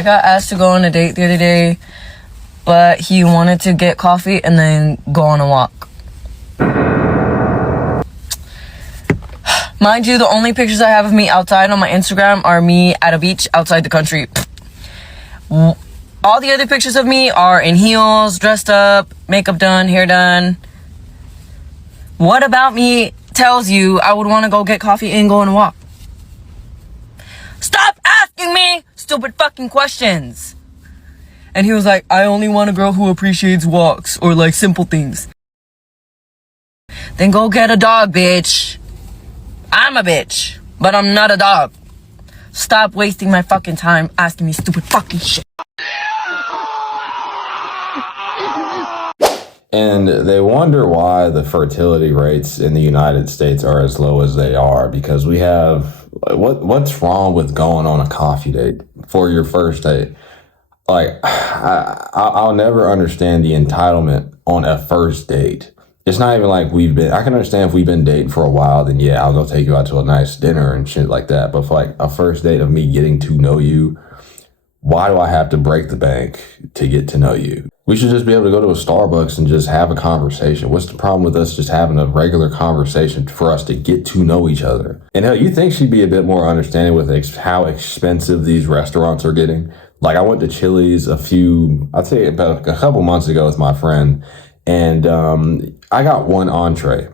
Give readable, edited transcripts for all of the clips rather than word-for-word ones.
I got asked to go on a date the other day, but he wanted to get coffee and then go on a walk. Mind you, the only pictures I have of me outside on my Instagram are me at a beach outside the country. All the other pictures of me are in heels, dressed up, makeup done, hair done. What about me tells you I would want to go get coffee and go on a walk? Stop asking me stupid fucking questions. And he was like, I only want a girl who appreciates walks or like simple things. Then go get a dog, bitch. I'm a bitch, but I'm not a dog. Stop wasting my fucking time asking me stupid fucking shit. And they wonder why the fertility rates in the United States are as low as they are, because we have what's wrong with going on a coffee date for your first date? Like, I'll never understand the entitlement on a first date. It's not even like I can understand if we've been dating for a while, then yeah, I'll go take you out to a nice dinner and shit like that. But for like a first date of me getting to know you, why do I have to break the bank to get to know you? We should just be able to go to a Starbucks and just have a conversation. What's the problem with us just having a regular conversation for us to get to know each other? And hell, you think she'd be a bit more understanding with how expensive these restaurants are getting? Like, I went to Chili's I'd say about a couple months ago with my friend, and I got one entree.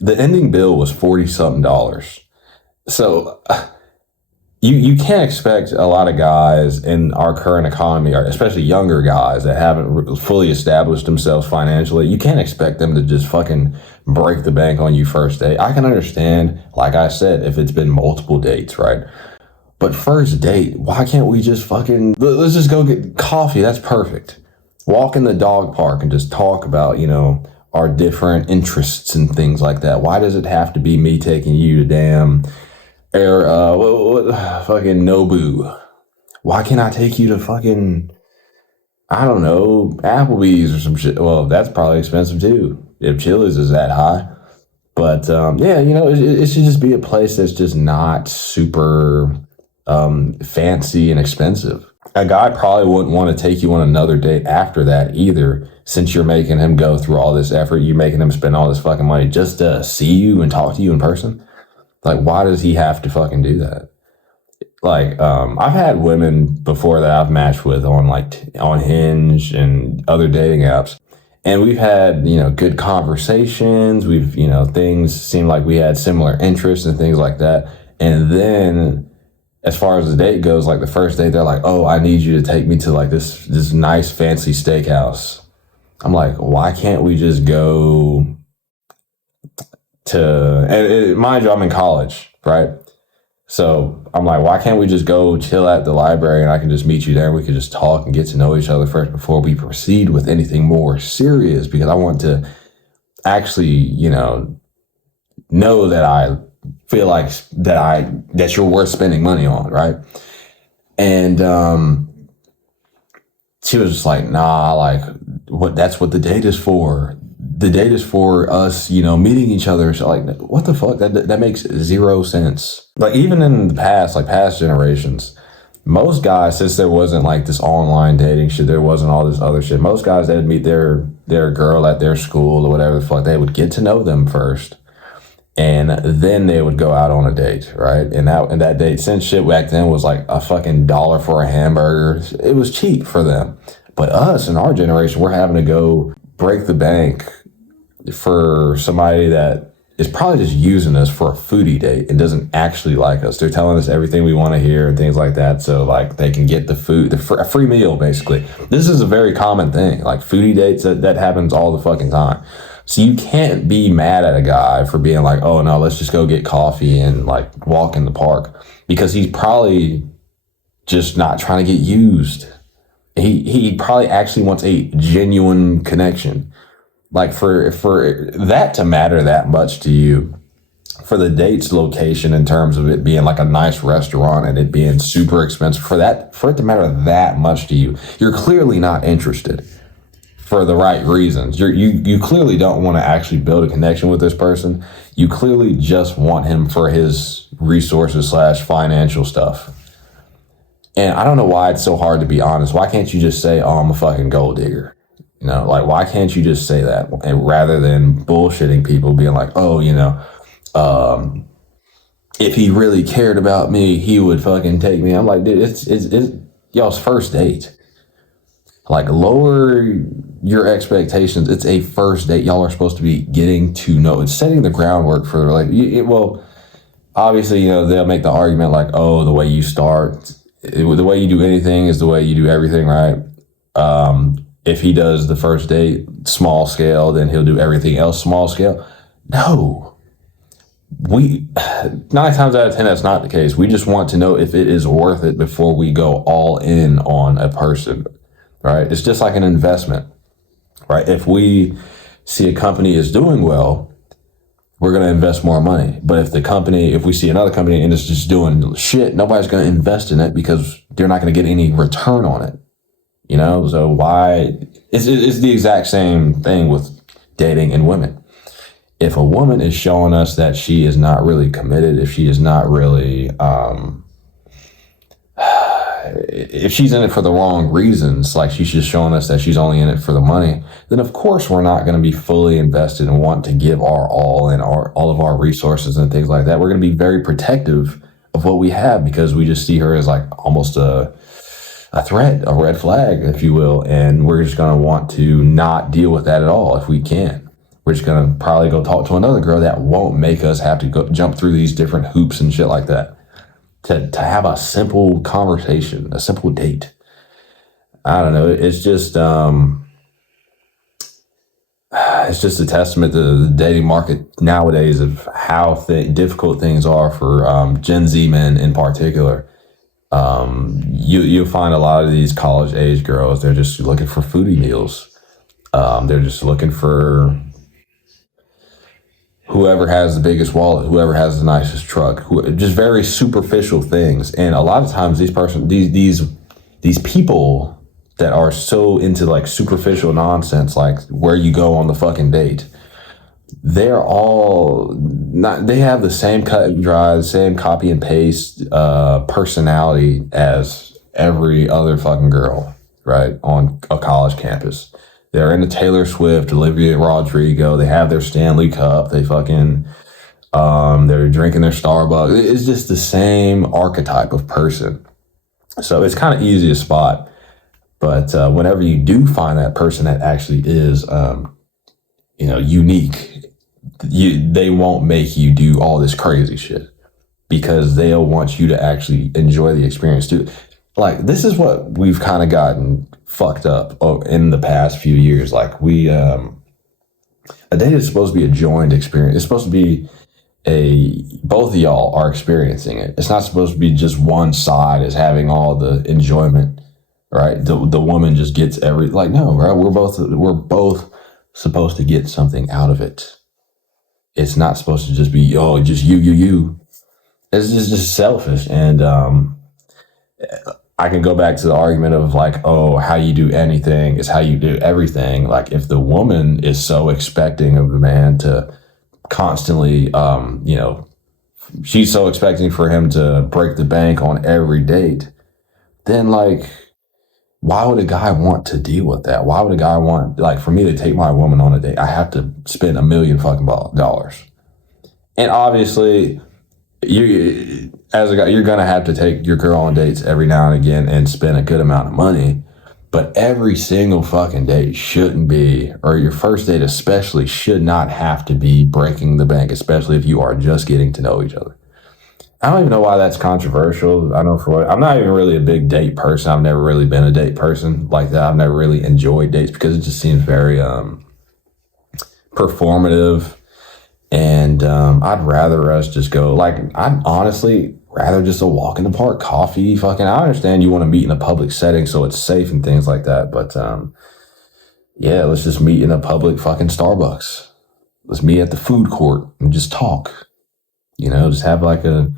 The ending bill was $40-something. So you can't expect a lot of guys in our current economy, or especially younger guys that haven't fully established themselves financially, you can't expect them to just fucking break the bank on you first date. I can understand, like I said, if it's been multiple dates, right? But first date, why can't we just let's just go get coffee? That's perfect. Walk in the dog park and just talk about, our different interests and things like that. Why does it have to be me taking you to fucking Nobu? Why can't I take you to fucking, I don't know, Applebee's or some shit? Well, that's probably expensive too, if Chili's is that high. But it should just be a place that's just not super fancy and expensive. A guy probably wouldn't want to take you on another date after that either, since you're making him go through all this effort. You're making him spend all this fucking money just to see you and talk to you in person. Like, why does he have to fucking do that? Like, I've had women before that I've matched with on Hinge and other dating apps, and we've had, good conversations. We've, things seem like we had similar interests and things like that. And then, as far as the date goes, like the first date, they're like, oh, I need you to take me to like this nice fancy steakhouse. I'm like, why can't we just go and mind you, I'm in college, right? So I'm like, why can't we just go chill at the library and I can just meet you there and we can just talk and get to know each other first before we proceed with anything more serious? Because I want to actually, know that I feel like that you're worth spending money on, right? And she was just like, nah, like that's what the date is for. The date is for us, meeting each other. So like, what the fuck? That makes zero sense. Like, even in the past, like past generations, most guys, since there wasn't like this online dating shit, there wasn't all this other shit. Most guys, they would meet their girl at their school or whatever the fuck. They would get to know them first, and then they would go out on a date, right? And that date, since shit back then was like a fucking $1 for a hamburger, it was cheap for them. But us in our generation, we're having to go break the bank for somebody that is probably just using us for a foodie date and doesn't actually like us. They're telling us everything we want to hear and things like that, so like they can get a free meal, basically. This is a very common thing, like foodie dates, that happens all the fucking time. So you can't be mad at a guy for being like, oh no, let's just go get coffee and like walk in the park, because he's probably just not trying to get used. He probably actually wants a genuine connection. Like, for that to matter that much to you, for the date's location in terms of it being like a nice restaurant and it being super expensive, for it to matter that much to you, you're clearly not interested for the right reasons. You clearly don't want to actually build a connection with this person. You clearly just want him for his resources / financial stuff. And I don't know why it's so hard to be honest. Why can't you just say, "Oh, I'm a fucking gold digger"? You know, like why can't you just say that, and rather than bullshitting people, being like, "Oh, um, if he really cared about me, he would fucking take me." I'm like, dude, it's y'all's first date. Like, lower your expectations. It's a first date. Y'all are supposed to be getting to know. It's setting the groundwork for like. Well, obviously, they'll make the argument like, "Oh, the way you start, the way you do anything is the way you do everything," right? If he does the first date small scale, then he'll do everything else small scale. No, we 9 times out of 10 that's not the case. We just want to know if it is worth it before we go all in on a person, right? It's just like an investment, right? If we see a company is doing well, we're going to invest more money. But if we see another company and it's just doing shit, nobody's going to invest in it because they're not going to get any return on it. So why? It's the exact same thing with dating and women. If a woman is showing us that she is not really committed, if she is not really, if she's in it for the wrong reasons, like she's just showing us that she's only in it for the money, then of course we're not going to be fully invested and want to give our all and all of our resources and things like that. We're going to be very protective of what we have because we just see her as like almost a threat, a red flag, if you will. And we're just going to want to not deal with that at all if we can. We're just going to probably go talk to another girl that won't make us have to go jump through these different hoops and shit like that to have a simple conversation, a simple date. I don't know. It's just a testament to the dating market nowadays of how difficult things are for Gen Z men in particular. You'll find a lot of these college age girls, they're just looking for foodie meals. They're just looking for whoever has the biggest wallet, whoever has the nicest truck, just very superficial things. And a lot of times these people that are so into like superficial nonsense, like where you go on the fucking date, they're all not, they have the same cut and dry, the same copy and paste personality as every other fucking girl, right, on a college campus. They're into Taylor Swift, Olivia Rodrigo. They have their Stanley Cup. They fucking, they're drinking their Starbucks. It's just the same archetype of person. So it's kind of easy to spot. But whenever you do find that person that actually is, unique, they won't make you do all this crazy shit because they'll want you to actually enjoy the experience too. Like, this is what we've kind of gotten fucked up in the past few years. Like, a date is supposed to be a joined experience. It's supposed to be both of y'all are experiencing it. It's not supposed to be just one side is having all the enjoyment, right? The woman just gets no, bro, we're both supposed to get something out of it. It's not supposed to just be, just you. It's just selfish. And I can go back to the argument of like, how you do anything is how you do everything. Like, if the woman is so expecting of the man to constantly, she's so expecting for him to break the bank on every date, then like, why would a guy want to deal with that? Why would a guy want, like, for me to take my woman on a date, I have to spend $1 million fucking dollars. And obviously, as a guy, you're going to have to take your girl on dates every now and again and spend a good amount of money. But every single fucking date shouldn't be, or your first date especially, should not have to be breaking the bank, especially if you are just getting to know each other. I don't even know why that's controversial. I'm not even really a big date person. I've never really been a date person like that. I've never really enjoyed dates because it just seems very performative. And I'd rather us just go, like, I'd honestly rather just a walk in the park, coffee, fucking, I understand you want to meet in a public setting so it's safe and things like that. But let's just meet in a public fucking Starbucks. Let's meet at the food court and just talk. Just have like a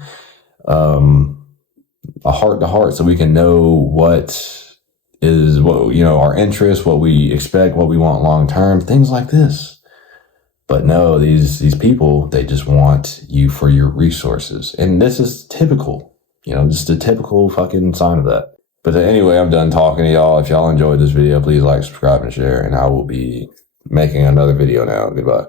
heart to heart so we can know what our interests, what we expect, what we want long term, things like this. But no, these people, they just want you for your resources. And this is typical. You know, just a typical fucking sign of that. But anyway, I'm done talking to y'all. If y'all enjoyed this video, please like, subscribe, and share. And I will be making another video now. Goodbye.